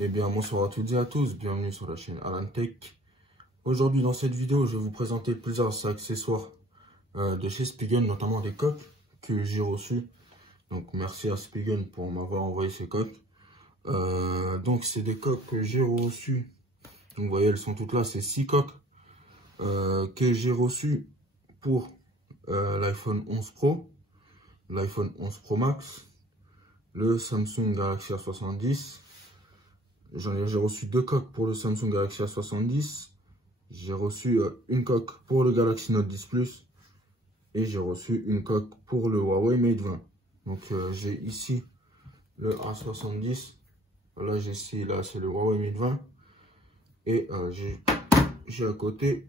Eh bien, bonsoir à toutes et à tous, bienvenue sur la chaîne Alan Tech. Aujourd'hui, dans cette vidéo, je vais vous présenter plusieurs accessoires de chez Spigen, notamment des coques que j'ai reçues. Donc, merci à Spigen pour m'avoir envoyé ces coques. Donc, c'est des coques que j'ai reçues. Donc, vous voyez, elles sont toutes là, c'est 6 coques que j'ai reçues pour l'iPhone 11 Pro, l'iPhone 11 Pro Max, le Samsung Galaxy A70. J'ai reçu 2 coques pour le Samsung Galaxy A70. J'ai reçu une coque pour le Galaxy Note 10 Plus. Et j'ai reçu une coque pour le Huawei Mate 20. Donc j'ai ici le A70. Là j'ai ici, là c'est le Huawei Mate 20. Et j'ai à côté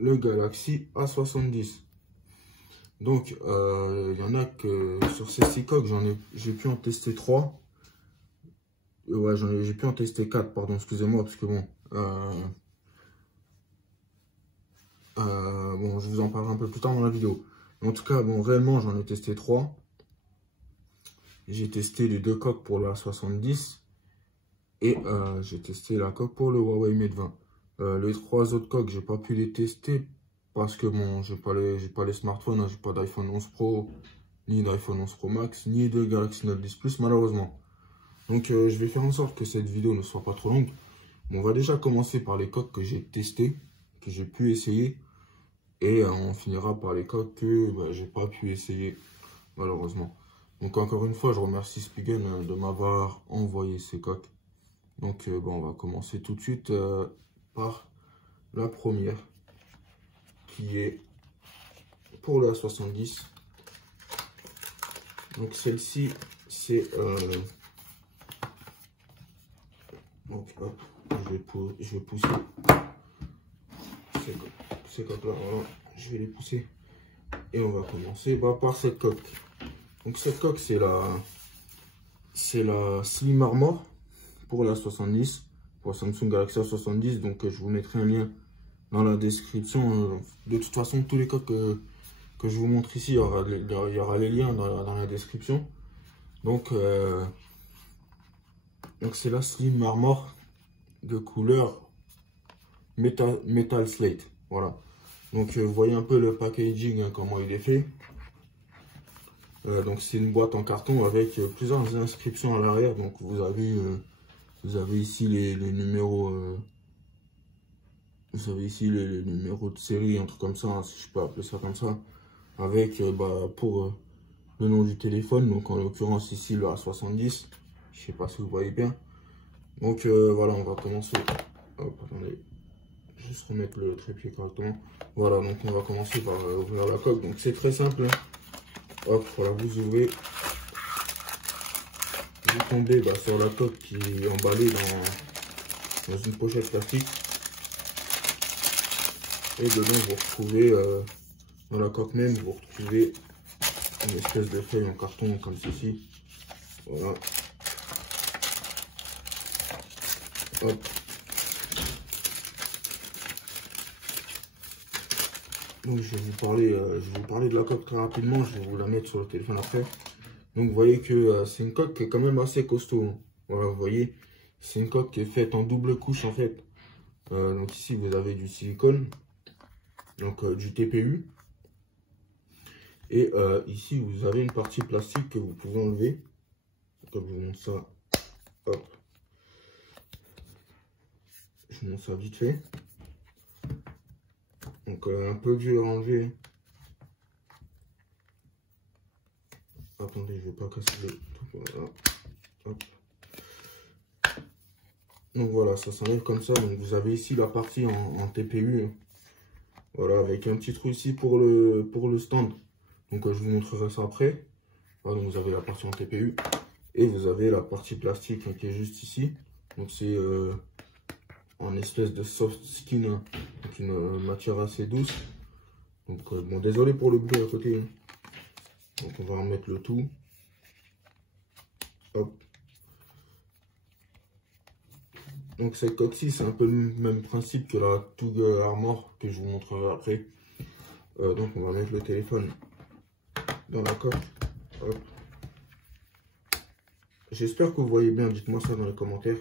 le Galaxy A70. Donc il y en a que sur ces 6 coques, j'ai pu en tester 3. Ouais, j'ai pu en tester 4, pardon, excusez-moi, parce que bon, bon, je vous en parlerai un peu plus tard dans la vidéo. En tout cas, bon, réellement, j'en ai testé 3. J'ai testé les 2 coques pour la 70 et j'ai testé la coque pour le Huawei Mate 20. Les 3 autres coques, j'ai pas pu les tester parce que bon, j'ai pas les smartphones, hein, j'ai pas d'iPhone 11 Pro, ni d'iPhone 11 Pro Max, ni de Galaxy Note 10 Plus, malheureusement. Donc je vais faire en sorte que cette vidéo ne soit pas trop longue. Bon, on va déjà commencer par les coques que j'ai testées, que j'ai pu essayer. Et on finira par les coques que j'ai pas pu essayer, malheureusement. Donc encore une fois, je remercie Spigen de m'avoir envoyé ces coques. Donc bon, on va commencer tout de suite par la première, qui est pour la 70. Donc celle-ci, c'est... donc hop, je vais pousser ces coques là, voilà. Je vais les pousser et on va commencer par cette coque. Donc cette coque, c'est la Slim Armor pour la 70, pour Samsung Galaxy A70. Donc je vous mettrai un lien dans la description. De toute façon, tous les coques que je vous montre ici, il y aura les liens dans la description. Donc c'est la Slim Armor de couleur Metal Slate. Voilà. Donc vous voyez un peu le packaging, hein, comment il est fait. Donc c'est une boîte en carton avec plusieurs inscriptions à l'arrière. Donc vous avez ici les numéros, vous avez ici les numéros de série, un truc comme ça, hein, si je peux appeler ça comme ça, avec pour le nom du téléphone. Donc en l'occurrence ici le A70. Je sais pas si vous voyez bien. Donc voilà, on va commencer. Hop, attendez, juste remettre le trépied correctement. Voilà, donc on va commencer par ouvrir la coque. Donc c'est très simple, hein. Hop, voilà, vous ouvrez, vous tombez sur la coque qui est emballée dans une pochette plastique. Et dedans, vous retrouvez, dans la coque même, vous retrouvez une espèce de feuille en carton comme ceci. Voilà. Hop. Donc je vais vous parler de la coque très rapidement, je vais vous la mettre sur le téléphone après. Donc vous voyez que c'est une coque qui est quand même assez costaud, hein. Voilà, vous voyez, c'est une coque qui est faite en double couche en fait. Donc ici vous avez du silicone, donc du TPU. Et ici vous avez une partie plastique que vous pouvez enlever. Comme je vous montre ça, hop. Je vous montre ça vite fait. Donc un peu dur à enlever. Attendez, je vais pas casser le tout. Voilà. Hop. Donc voilà, ça s'enlève comme ça. Donc vous avez ici la partie en TPU. Voilà, avec un petit trou ici pour le stand. Donc je vous montrerai ça après. Voilà, donc vous avez la partie en TPU. Et vous avez la partie plastique, hein, qui est juste ici. Donc c'est en espèce de soft skin, hein, donc une matière assez douce. Donc bon, désolé pour le bruit à côté, hein. Donc on va remettre le tout. Hop. Donc cette coque-ci, c'est un peu le même principe que la TUG Armor que je vous montrerai après. Donc on va mettre le téléphone dans la coque. J'espère que vous voyez bien, dites-moi ça dans les commentaires.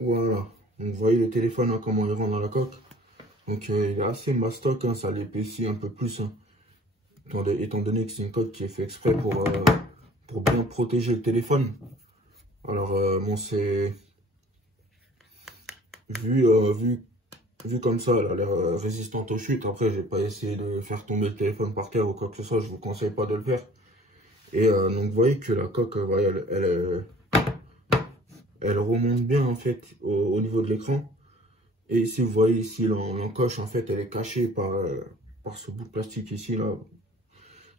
Voilà. Donc, vous voyez le téléphone, hein, comment il rentre dans la coque. Donc, il est assez mastoc, hein, ça l'épaissit un peu plus, hein, étant donné que c'est une coque qui est faite exprès pour bien protéger le téléphone. Alors, bon, c'est vu comme ça, elle a l'air résistante aux chutes. Après, j'ai pas essayé de faire tomber le téléphone par terre ou quoi que ce soit. Je vous conseille pas de le faire. Et donc, vous voyez que la coque, voyez, elle remonte bien en fait au niveau de l'écran. Et ici, vous voyez ici l'encoche, en fait, elle est cachée par ce bout de plastique ici là.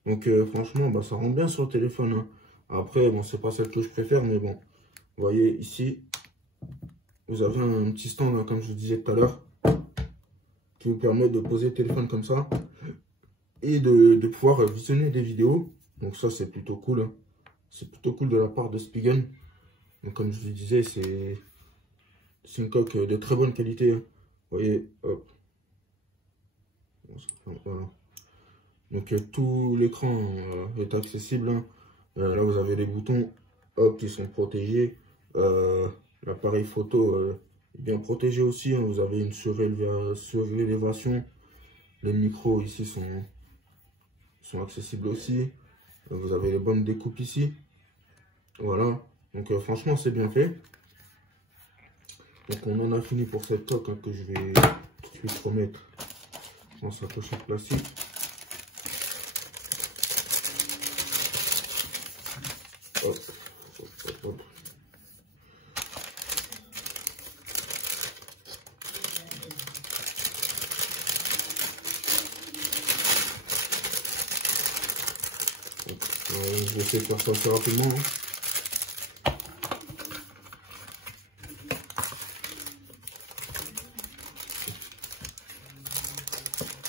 Donc, franchement, bah, ça rentre bien sur le téléphone, hein. Après, bon, c'est pas celle que je préfère, mais bon, vous voyez ici, vous avez un petit stand, hein, comme je vous disais tout à l'heure, qui vous permet de poser le téléphone comme ça et de pouvoir visionner des vidéos. Donc ça, c'est plutôt cool, hein. C'est plutôt cool de la part de Spigen. Donc comme je vous disais, c'est une coque de très bonne qualité, hein. Vous voyez, hop. Voilà. Donc tout l'écran est accessible, hein. Là, vous avez les boutons, hop, qui sont protégés. L'appareil photo est bien protégé aussi, hein. Vous avez une surélévation. Les micros ici sont accessibles aussi. Vous avez les bonnes découpes ici. Voilà. Donc franchement, c'est bien fait. Donc on en a fini pour cette coque, hein, que je vais tout de suite remettre dans sa pochette plastique. Hop, hop, hop, hop. Je vais essayer de faire ça assez rapidement, hein.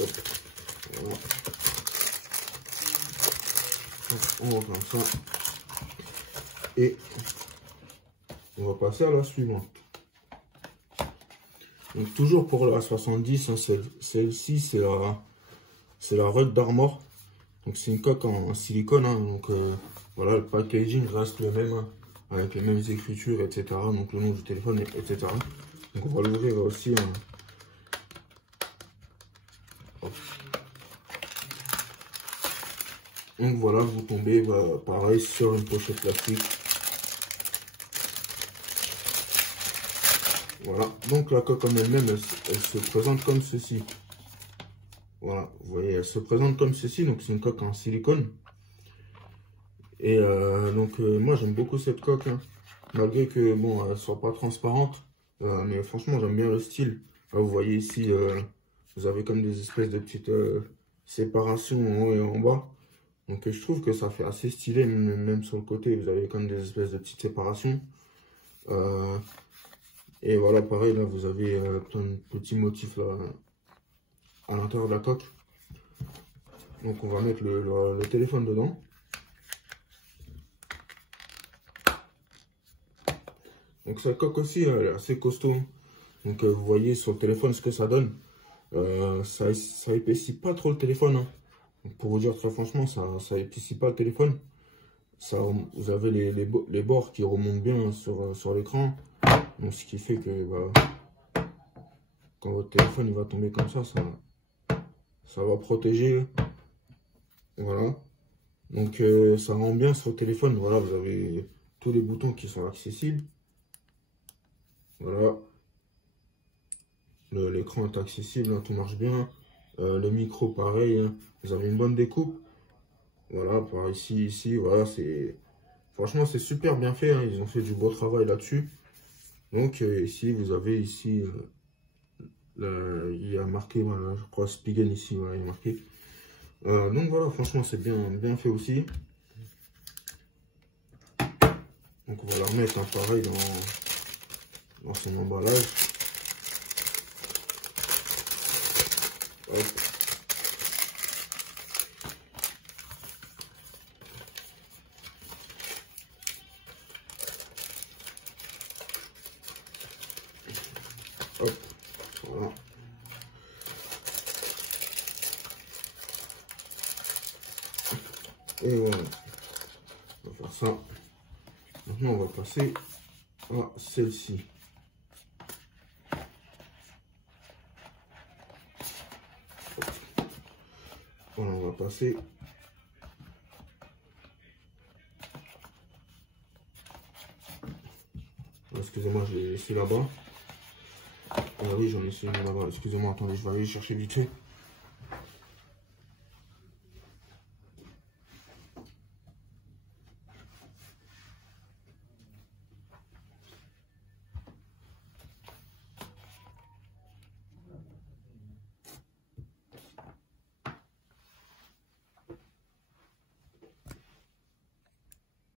Hop, voilà. On va faire ça. Et on va passer à la suivante. Donc toujours pour la 70, hein, celle-ci c'est la Red d'Armor. Donc c'est une coque en silicone, hein. Donc voilà, le packaging reste le même, hein, avec les mêmes écritures, etc. Donc le nom du téléphone, etc. Donc on va l'ouvrir aussi, hein. Donc voilà, vous tombez pareil sur une pochette plastique. Voilà, donc la coque en elle-même, elle se présente comme ceci. Voilà, vous voyez, elle se présente comme ceci. Donc c'est une coque en silicone. Et donc moi j'aime beaucoup cette coque, hein. Malgré que bon, elle soit pas transparente, mais franchement j'aime bien le style. Là, vous voyez ici, vous avez comme des espèces de petites séparations en haut et en bas. Donc je trouve que ça fait assez stylé, même sur le côté, vous avez comme des espèces de petites séparations. Et voilà, pareil, là vous avez plein de petits motifs là, à l'intérieur de la coque. Donc on va mettre le téléphone dedans. Donc cette coque aussi, elle est assez costaud. Donc vous voyez sur le téléphone ce que ça donne. Ça épaissit pas trop le téléphone, hein. Donc, pour vous dire très franchement, ça épaissit pas le téléphone. Vous avez les bords qui remontent bien sur l'écran. Donc ce qui fait que bah, quand votre téléphone il va tomber comme ça va protéger. Voilà. Donc ça rend bien sur le téléphone. Voilà, vous avez tous les boutons qui sont accessibles. Voilà. L'écran est accessible, hein, tout marche bien. Le micro pareil, hein. Vous avez une bonne découpe. Voilà, par ici, voilà, franchement c'est super bien fait, hein. Ils ont fait du beau travail là-dessus. Donc ici, vous avez ici, il y a marqué, voilà, je crois Spigen ici, voilà, il est marqué. Donc voilà, franchement c'est bien fait aussi. Donc on va la remettre, hein, pareil dans son emballage. Hop. Hop, voilà. Et voilà, on va faire ça. Maintenant, on va passer à celle-ci. Voilà, on va passer. Excusez-moi, je l'ai laissé là-bas. Ah oui, j'en ai laissé une là-bas. Excusez-moi, attendez, je vais aller chercher vite fait.